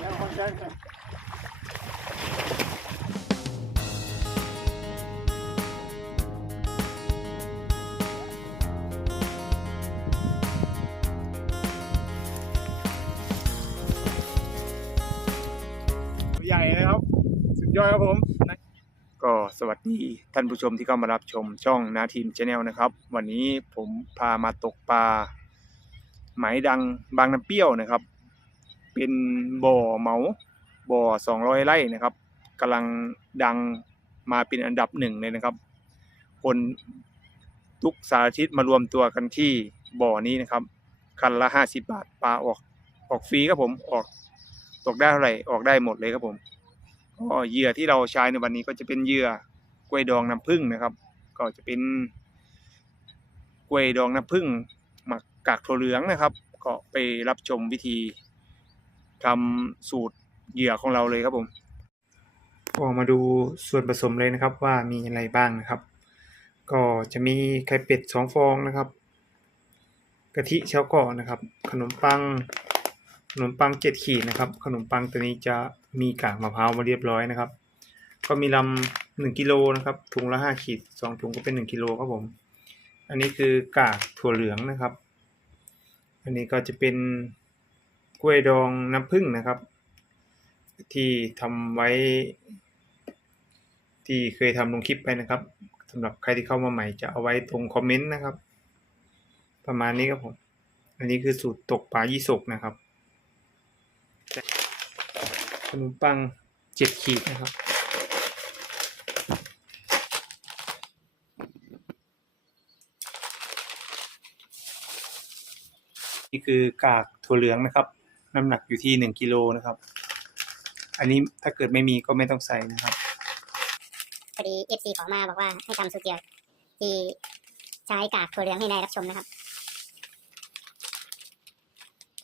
แล้วคนเดินกันใหญ่นะครับ สุดยอดครับผม ก็สวัสดีท่านผู้ชมที่เข้ามารับชมช่องนาทีมชาแนลนะครับ วันนี้ผมพามาตกปลาไหมดังบางน้ำเปรี้ยวนะครับ เป็นบ่อเหมาบ่อ200 ไร่นะครับกำลังดังมาเป็นอันดับหนึ่งเลยนะครับ คนทุกสารทิศมารวมตัวกันที่บ่อนี้นะครับ คันละ 50 บาทปลาออกออกฟรีครับผมออกตกได้เท่าไหร่ออกได้หมดเลยครับผมก็เหยื่อที่เราใช้ในวันนี้ก็จะเป็นเหยื่อกล้วยดองน้ำผึ้งนะครับ ก็จะเป็นกล้วยดองน้ำผึ้งหมักกากถั่วเหลืองนะครับ ก็ไปรับชมวิธี ทำสูตรเหยื่อของเราเลยครับผมก็มาดูส่วนผสมเลยนะครับว่ามีอะไรบ้างนะครับ ก็จะมีไข่เป็ดสองฟองนะครับกะทิเช้าก่อนะครับ ขนมปังขนมปังเจ็ดขีดนะครับ ขนมปังตัวนี้จะมีกากมะพร้าวมาเรียบร้อยนะครับ ก็มีลำหนึ่งกิโลนะครับถุงละห้าขีดสองถุงก็เป็นหนึ่งกิโลครับผม อันนี้คือกากถั่วเหลืองนะครับ อันนี้ก็จะเป็น กล้วยดองน้ำผึ้งนะครับ ที่ทำไว้ ที่เคยทำลงคลิปไปนะครับสำหรับใครที่เข้ามาใหม่จะเอาไว้ตรงคอมเมนต์นะครับ ประมาณนี้ครับผม อันนี้คือสูตรตกปลายี่สกนะครับขนมปังเจ็ดขีดนะครับนี่คือกากถั่วเหลืองนะครับ น้ำหนักอยู่ที่หนึ่งกิโลนะครับ อันนี้ถ้าเกิดไม่มีก็ไม่ต้องใส่นะครับพอดีเอฟซีขอมาบอกว่าให้ทำสูตรเดียวที่ใช้กากถั่วเหลืองให้นายรับชมนะครับ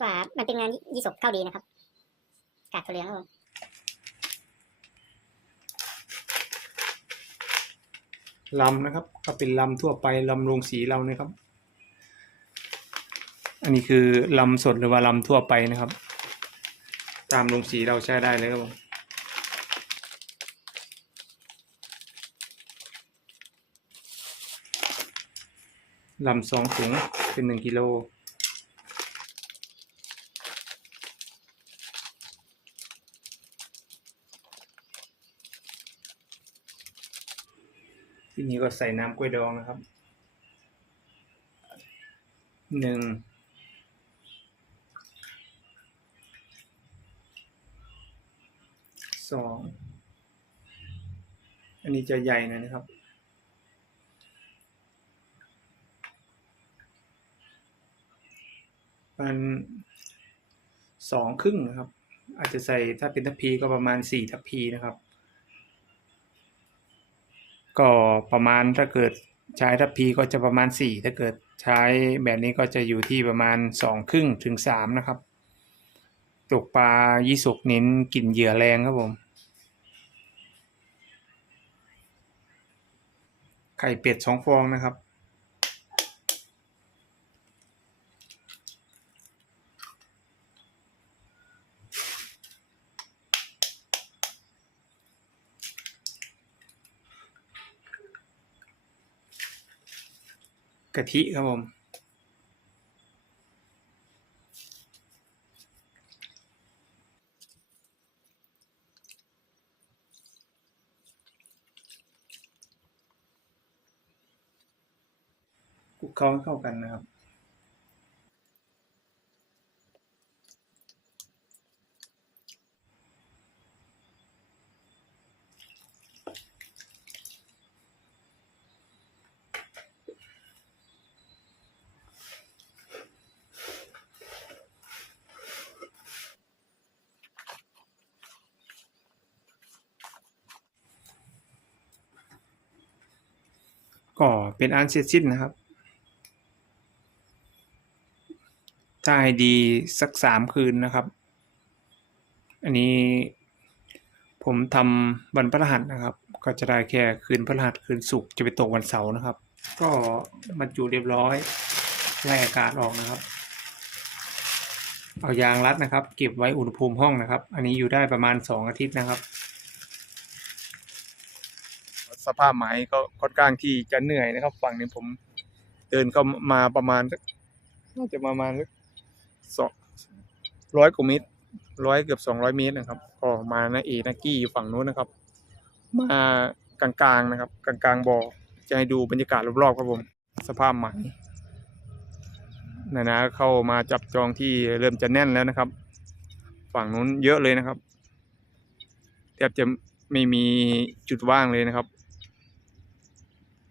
ว่ามันเป็นงานยี่สกเข้าดีนะครับ กากถั่วเหลืองครับผมลำนะครับ ก็เป็นลำทั่วไปลำโรงสีเรานะครับ อันนี้คือลำสดหรือว่าลำทั่วไปนะครับ ตามโรงสีเราใช้ได้เลยครับผมลำสองถุงเป็นหนึ่งกิโลทีนี้ก็ใส่น้ำกล้วยดองนะครับหนึ่ง สองอันนี้จะใหญ่หน่อยนะครับ มันสองครึ่งนะครับ อาจจะใส่ถ้าเป็นทัพพีก็ประมาณสี่ทัพพีนะครับ ก็ประมาณถ้าเกิดใช้ทัพพีก็จะประมาณสี่ถ้าเกิดใช้แบบนี้ก็จะอยู่ที่ประมาณสองครึ่งถึงสามนะครับ ตกปลายี่สุกเน้นกลิ่นเหยื่อแรงครับผม ไข่เป็ดสองฟองนะครับ กะทิครับผม ลุกเคล้าให้เข้ากันนะครับ ก็เป็นอันเสร็จสิ้นนะครับ ถ้าให้ดีสักสามคืนนะครับ อันนี้ผมทำวันพฤหัสนะครับ ก็จะได้แค่คืนพฤหัสคืนศุกร์จะไปตกวันเสาร์นะครับ ก็บรรจุเรียบร้อยไล่อากาศออกนะครับ เอายางรัดนะครับ เก็บไว้อุณหภูมิห้องนะครับ อันนี้อยู่ได้ประมาณสองอาทิตย์นะครับ สภาพไม้ก็ค่อนข้างที่จะเหนื่อยนะครับ ฝั่งนี้ผมเดินเข้ามาประมาณสักน่าจะประมาณสัก สองร้อยกว่าเมตรร้อยเกือบสองร้อยเมตรนะครับ ก็มานาเอนากี้อยู่ฝั่งนู้นนะครับ มากลางๆนะครับ กลางๆบ่อจะให้ดูบรรยากาศรอบๆครับผม สภาพไม้นะนะเข้ามาจับจองที่เริ่มจะแน่นแล้วนะครับ ฝั่งนู้นเยอะเลยนะครับแทบจะไม่มีจุดว่างเลยนะครับ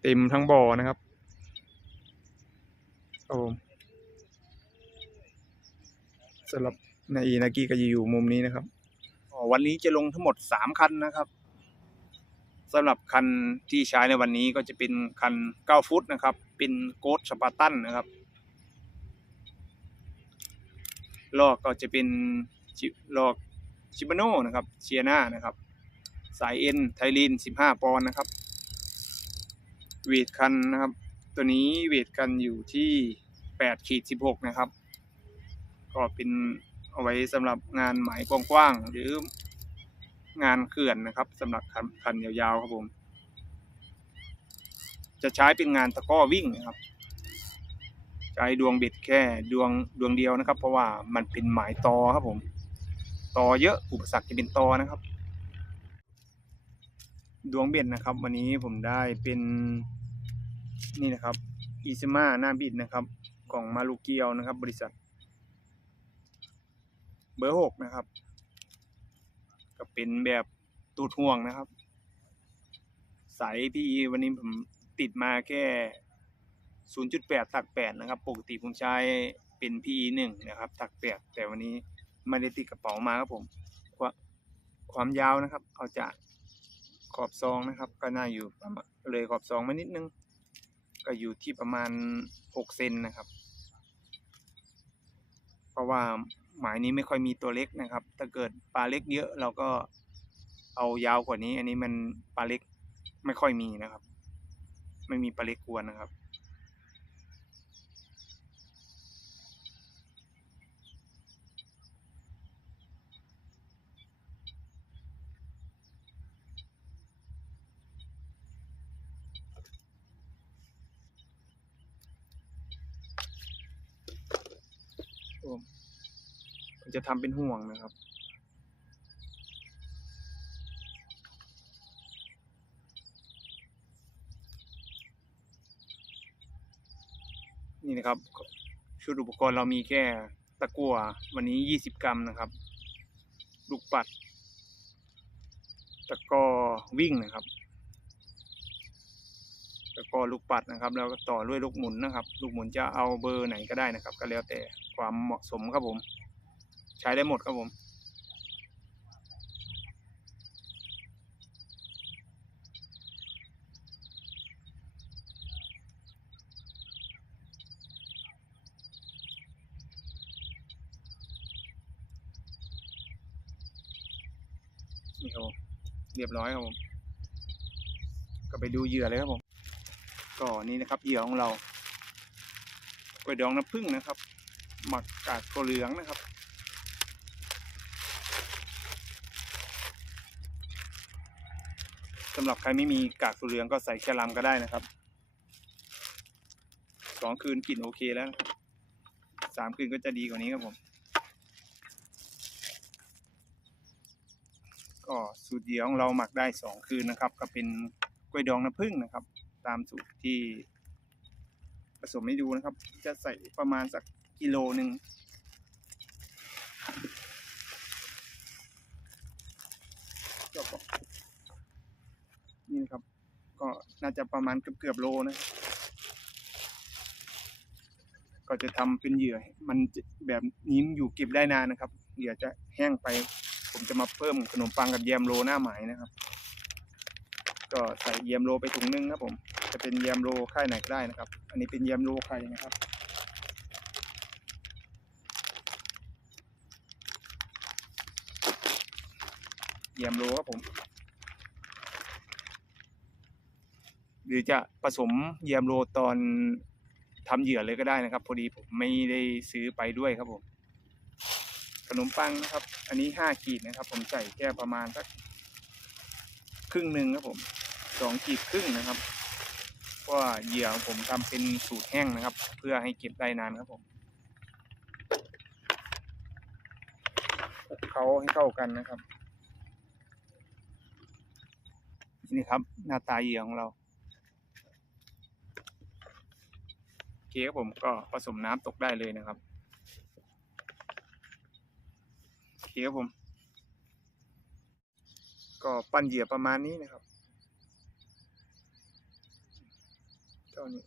เต็มทั้งบ่อนะครับครับผม สำหรับนาอีนากี้ก็จะอยู่มุมนี้นะครับวันนี้จะลงทั้งหมดสามคันนะครับสำหรับคันที่ใช้ในวันนี้ก็จะเป็นคัน9ฟุตนะครับ เป็นโกดสปาร์ตันนะครับลอกก็จะเป็นลอกชิบาโนนะครับเชียนานะครับ สายเอ็นไทลิน15ปอนด์นะครับ เวทคันนะครับ ตัวนี้เวทกันอยู่ที่8ขีด16นะครับ ก็เป็นเอาไว้สำหรับงานหมายกว้างๆหรืองานเขื่อนนะครับสำหรับคันคันยาวๆครับผม จะใช้เป็นงานตะก้อวิ่งนะครับใช้ดวงเบ็ดแค่ดวงดวงเดียวนะครับ เพราะว่ามันเป็นหมายตอครับผมตอเยอะอุปสรรคจะเป็นตอนะครับ ดวงเบ็ดนะครับ วันนี้ผมได้เป็นนี่นะครับอีซิมาหน้าบิดนะครับ ของมาลูเกียวนะครับ บริษัท เบอร์หกนะครับ ก็เป็นแบบตูดห่วงนะครับ สายพีวันนี้ผมติดมาแค่ 0.8ถัก8นะครับ ปกติผมใช้เป็น PE 1นะครับถัก8แต่วันนี้ไม่ได้ติดกระเป๋ามาครับผมความความยาวนะครับ เอาจากขอบซองนะครับ ก็น่าอยู่ประมาณเลยขอบซองมานิดนึง ก็อยู่ที่ประมาณ 6 เซนนะครับ เพราะว่า หมายนี้ไม่ค่อยมีตัวเล็กนะครับ ถ้าเกิดปลาเล็กเยอะเราก็เอายาวกว่านี้ อันนี้มันปลาเล็กไม่ค่อยมีนะครับ ไม่มีปลาเล็กกวนนะครับ จะทำเป็นห่วงนะครับ นี่นะครับ ชุดอุปกรณ์เรามีแค่ตะกั่ววันนี้ 20 กรัมนะครับ ลูกปัด ตะกอวิ่งนะครับ ตะกอลูกปัดนะครับ แล้วก็ต่อด้วยลูกหมุนนะครับ ลูกหมุนจะเอาเบอร์ไหนก็ได้นะครับ ก็แล้วแต่ความเหมาะสมครับผม ใช้ได้หมดครับผม นี่ครับเรียบร้อยครับผม ก็ไปดูเหยื่อเลยครับผม ก็นี่นะครับเหยื่อของเรากล้วยดองน้ำผึ้งนะครับ หมักกากถั่วเหลืองนะครับำหรับใครไม่มีกากถั่วเหลืองก็ใส่แครามก็ได้นะครับสองคืนกลิ่นโอเคแล้วสามคืนก็จะดีกว่านี้ครับผม ก็สูตรเดียวของเราหมักได้สองคืนนะครับ ก็เป็นกล้วยดองน้ำผึ้งนะครับ ตามสูตรที่ผสมให้ดูนะครับ จะใส่ประมาณสักกิโลหนึ่งก็ก็ นี่นะครับ ก็น่าจะประมาณเกือบเกือบโลนะ ก็จะทำเป็นเหยื่อ มันแบบนี้อยู่เก็บได้นานนะครับ เหยื่อจะแห้งไป ผมจะมาเพิ่มขนมปังกับแยมโลหน้าหมายนะครับ ก็ใส่แยมโลไปถุงนึงครับผม จะเป็นแยมโลค่ายไหนก็ได้นะครับ อันนี้เป็นแยมโลไข่นะครับแยมโลครับผม ห รือจะผสมแยมโลตอนทำเหยื่อเลยก็ได้นะครับ พอดีผมไม่ได้ซื้อไปด้วยครับผม ขนมปังนะครับ อันนี้ห้าขีดนะครับ ผมใส่แก้วประมาณสักครึ่งหนึ่งครับผมสองขีดครึ่งนะครับเพราะว่าเหยื่อผมทำเป็นสูตรแห้งนะครับ เพื่อให้เก็บได้นานครับผมเขาให้เข้ากันนะครับ นี่ครับ หน้าตาเหยื่อของเราโอ เคครับผมก็ผสมน้ำตกได้เลยนะครับโอเคครับผม ก็ปั้นเหยื่อประมาณนี้นะครับเท่านี้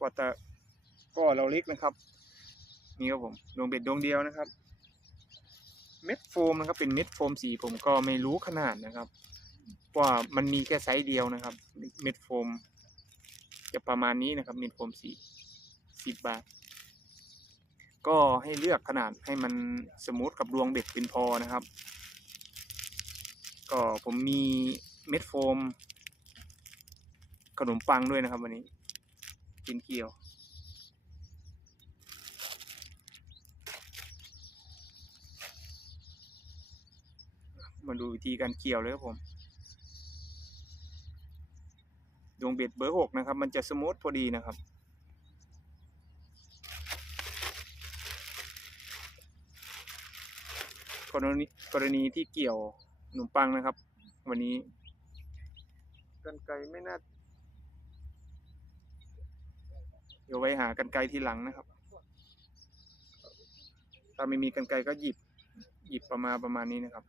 ปอตะก็เราเล็กนะครับนี่ครับผมดวงเบ็ดดวงเดียวนะครับ เม็ดโฟมนะครับ เป็นเม็ดโฟมสีผมก็ไม่รู้ขนาดนะครับว่ามันมีแค่ไซส์เดียวนะครับ เม็ดโฟม จะประมาณนี้นะครับเม็ดโฟมสีสิบบาท ก็ให้เลือกขนาดให้มันสมูทกับดวงเบ็ดเป็นพอนะครับ ก็ผมมีเม็ดโฟม ขนมปังด้วยนะครับวันนี้กินเกี่ยวมาดูวิธีการเกี่ยวเลยครับผม ดวงเบ็ดเบอร์หกนะครับ มันจะสมูทพอดีนะครับ กรณีกรณีที่เกี่ยวขนมปังนะครับ วันนี้กันไกรไม่น่าเดี๋ยวไว้หากันไกรทีหลังนะครับ ถ้าไม่มีกันไกรก็หยิบ หยิบประมาณประมาณนี้นะครับ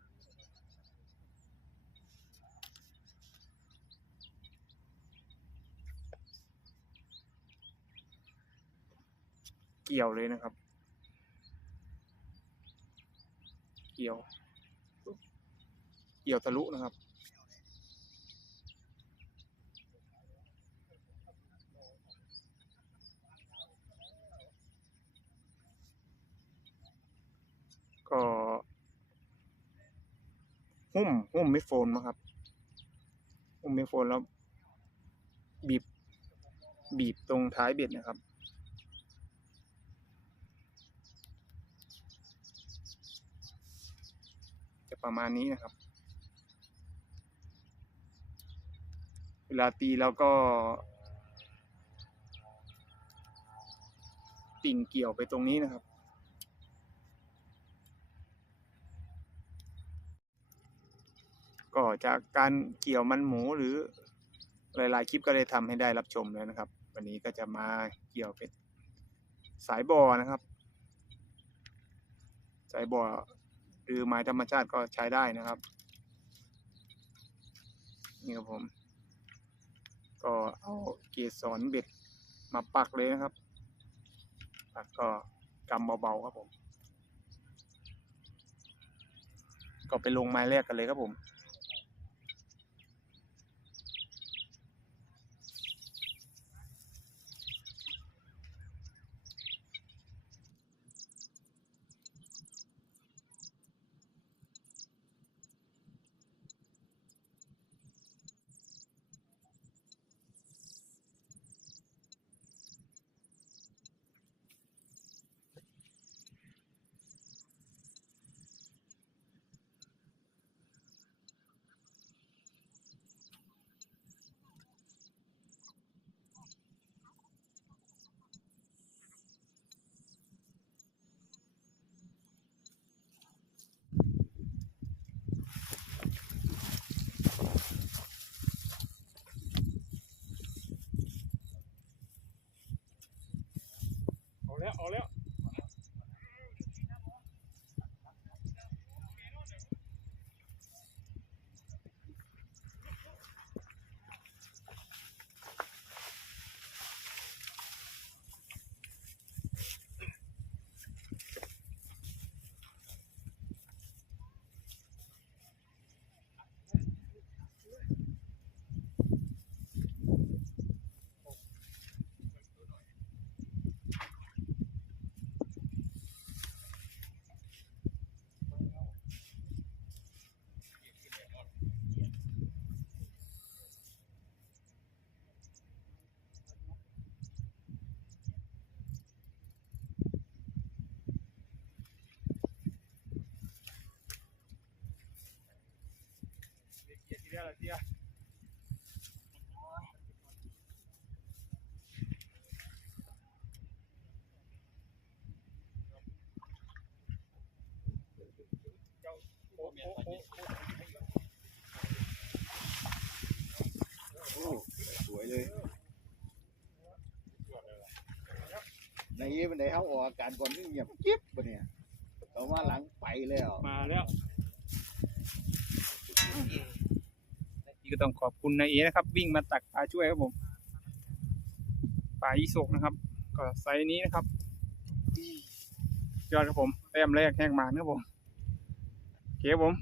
กี่ยวเลยนะครับ เกี่ยว เกี่ยวทะลุนะครับ ก็หุ้มหุ้มไม่โฟนนะครับหุ้มไม่โฟนแล้วบีบบีบตรงท้ายเบ็ดนะครับ จะ ประมาณนี้นะครับ เวลาตีแล้วก็ปิ่งเกี่ยวไปตรงนี้นะครับ ก็จากการเกี่ยวมันหมูหรือหลายๆคลิปก็ได้ทำให้ได้รับชมแล้วนะครับ วันนี้ก็จะมาเกี่ยวเป็นสายบอนะครับ สายบอ หรือไม้ธรรมชาติก็ใช้ได้นะครับ นี่ครับผม ก็เอาเกสรเบ็ดมาปักเลยนะครับ ปักก็กำเบาๆครับผม ก็ไปลงไม้แรกกันเลยครับผม แล้วเอาแล้ว ยละเตียเจ้าโอ้โอ้โอ้โอ้สวยเลยในนี้เป็นไหนเขาออกอาการก่อนนี่เงียบกิ๊บปะเนี่ยต่อมาหลังไปแล้ว มาแล้วนี่ ก็ต้องขอบคุณนายเอนะครับ วิ่งมาตักปลาช่วยครับผมปลายี่สกนะครับ ก็ไซส์นี้นะครับยอดครับผมแต้มแรกแห้งมานะครับผมโอเคครับผม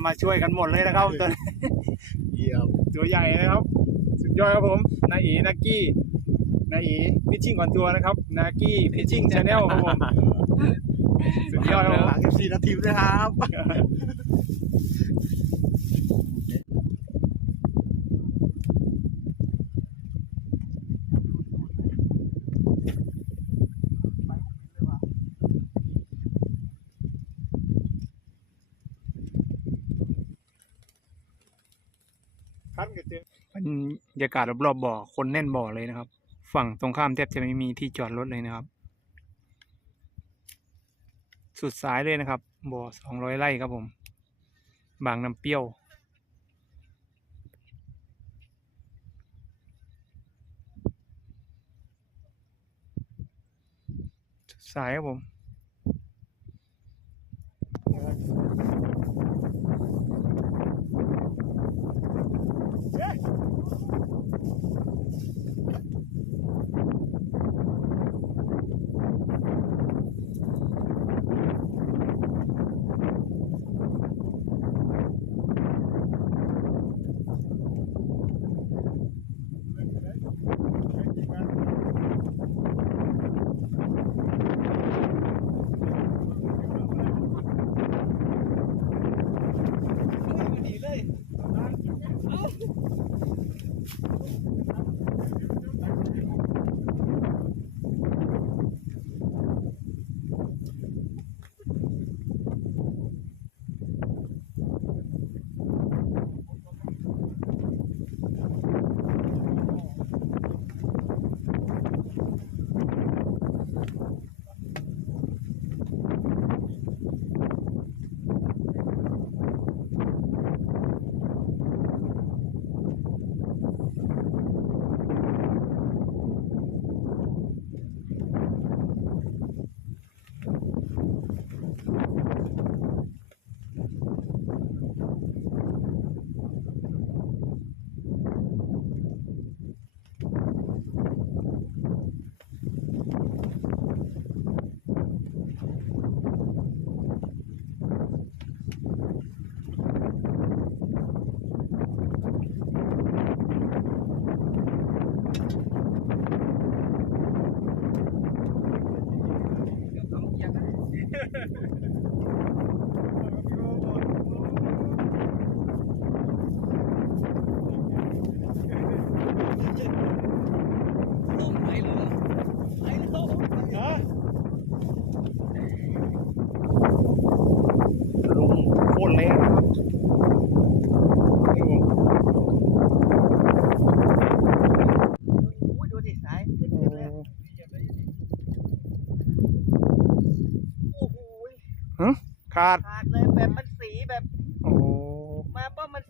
มงานมาช่วยกันหมดเลยนะครับตอนเยี่ยมตัวใหญ่นะครับ สุดยอดครับผมนายเอนักกี้นายเอพิชชิ่งก่อนทัวร์นะครับนากี้พิชชิ่งชาแนลครับผมสุดยอดครับผมหลังเอฟซีนาทีนะครับบร รยากาศรอบๆบ่อคนแน่นบ่อเลยนะครับ ฝั่งตรงข้ามแทบจะไม่มีที่จอดรถเลยนะครับ สุดสายเลยนะครับ บ่อสองร้อยไร่ครับผม บางน้ำเปรี้ยว สุดสายครับผม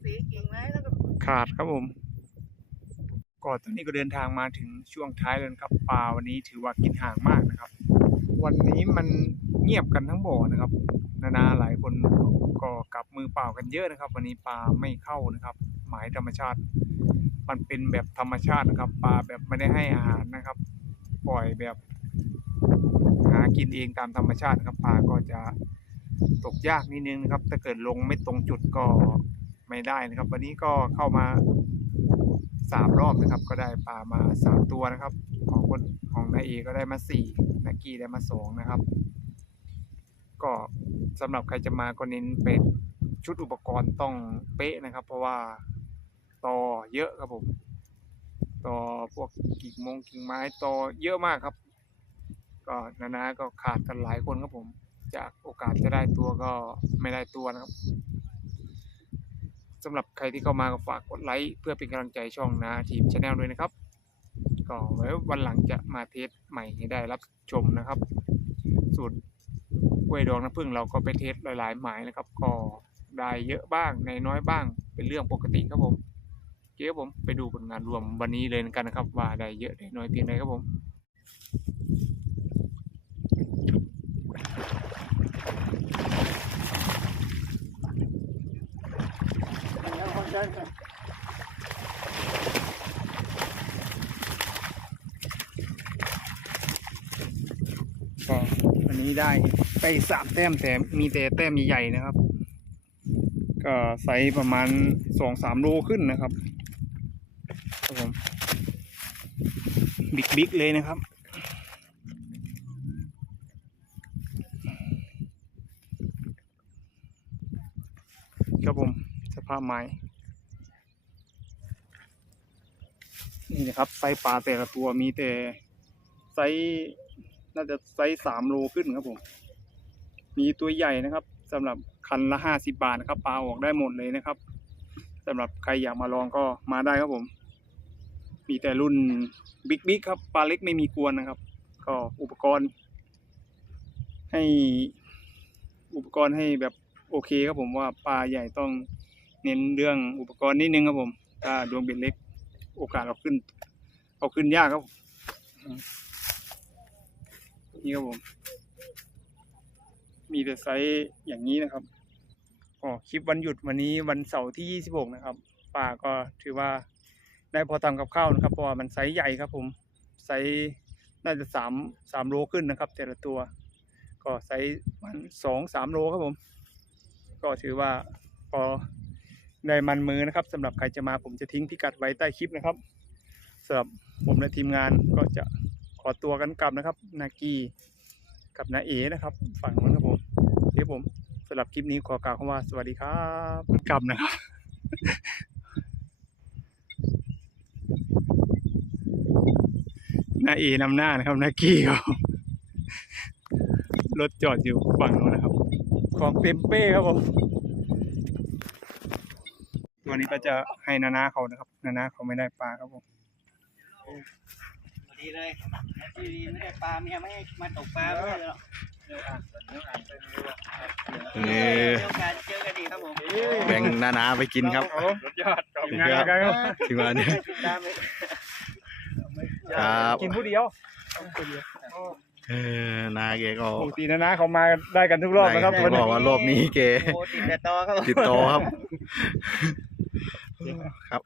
สีกิ่งไม้แล้วก็ขาดครับผมก็ตอนนี้ก็เดินทางมาถึงช่วงท้ายแล้วนะครับปลาวันนี้ถือว่ากินห่างมากนะครับ วันนี้มันเงียบกันทั้งบ่อนะครับ นานาหลายคนก็กลับมือเปล่ากันเยอะนะครับ วันนี้ปลาไม่เข้านะครับ หมายธรรมชาติ มันเป็นแบบธรรมชาตินะครับปลาแบบไม่ได้ให้อาหารนะครับ ปล่อยแบบ หากินเองตามธรรมชาตินะครับปลาก็จะตกยากนิดนึงนะครับ ถ้าเกิดลงไม่ตรงจุดก็ ไม่ได้นะครับ วันนี้ก็เข้ามาสามรอบนะครับ ก็ได้ปลามาสามตัวนะครับ ของคนของนายเอก็ได้มาสี่นากี้ได้มาสองนะครับ ก็สำหรับใครจะมาก็เน้นเป็นชุดอุปกรณ์ต้องเป๊ะนะครับ เพราะว่าตอเยอะครับผมตอพวกกิ่งมงกิ่งไม้ตอเยอะมากครับ ก็นานาก็ขาดกันหลายคนครับผม จากโอกาสจะได้ตัวก็ไม่ได้ตัวนะครับ สำหรับใครที่เข้ามาก็ฝากกดไลค์เพื่อเป็นกำลังใจช่องนาทีมชาแนลด้วยนะครับ ก็ไว้วันหลังจะมาเทสใหม่ให้ได้รับชมนะครับ สูตรกล้วยดองน้ำผึ้งเราก็ไปเทสหลายๆหมายนะครับ ก็ได้เยอะบ้างในน้อยบ้างเป็นเรื่องปกติครับผมเคครับผมไปดูผลงานรวมวันนี้เลยกันนะครับ ว่าได้เยอะได้น้อยเพียงใดครับผม แล้วคนเดินกัน ก็วันนี้ได้ไปสามแต้มแต่มีแต่แต้มใหญ่ๆนะครับ ก็ไซส์ประมาณสองสามโลขึ้นนะครับครับผมบิ๊กบิ๊กเลยนะครับครับผมสภาพไม้นี่นะครับไซส์ปลาแต่ละตัวมีแต่ไซส์ น่าจะไซส์สามโลขึ้นครับผม มีตัวใหญ่นะครับสำหรับคันละห้าสิบาทนะครับปลาออกได้หมดเลยนะครับสำหรับใครอยากมาลองก็มาได้ครับผม มีแต่รุ่นบิ๊กบิ๊กครับปลาเล็กไม่มีกวนนะครับ ก็อุปกรณ์ ให้อุปกรณ์ให้แบบโอเคครับผมว่าปลาใหญ่ต้องเน้นเรื่องอุปกรณ์นิดนึงครับผม ถ้าดวงเบ็ดเล็ก โอกาสเอาขึ้น เอาขึ้นยากครับ นี่ครับผม มีแต่ไซส์อย่างนี้นะครับอ๋อคลิปวันหยุดวันนี้วันเสาร์ที่ 26 นะครับป่าก็ถือว่าได้พอทำกับข้าวนะครับเพราะว่ามันไซส์ใหญ่ครับ ผมไซส์น่าจะสามสามโลขึ้นนะครับ แต่ละตัว ก็ไซส์มันสองสามโลครับผม ก็ถือว่าพอได้มันมือนะครับสำหรับใครจะมาผมจะทิ้งพิกัดไว้ใต้คลิปนะครับสำหรับผมและทีมงานก็จะ ขอตัวกันกลับนะครับ นากีกับนาเอนะครับ ฝั่งนั้นครับผมเดี๋ยวผมสำหรับคลิปนี้ขอกล่าวคำว่าสวัสดีครับกลับนะครับนาเอนำหน้านะครับนากีก็รถจอดอยู่ฝั่งโน้นนะครับ ของเต็มเป้ครับผมตัวนี้ก็จะให้นานาเขานะครับ นานาเขาไม่ได้ปลาครับผม ดีเลยดีไม่ได้ปลาเมียไม่ให้มาตกปลาไม่ได้หรอกเอเอออโอกาสเจอกันดีครับผมแบ่งนานาไปกินครับรถยอดขอบคุณครับครับที่มาเนี่ยตามไปครับกินผู้เดียวเออนาเกก็ปกตินานาเขามาได้กันทุกรอบนะครับได้บอกว่ารอบนี้เกโอ้ติดแต่ตอครับผมติดต่อครับ ครับ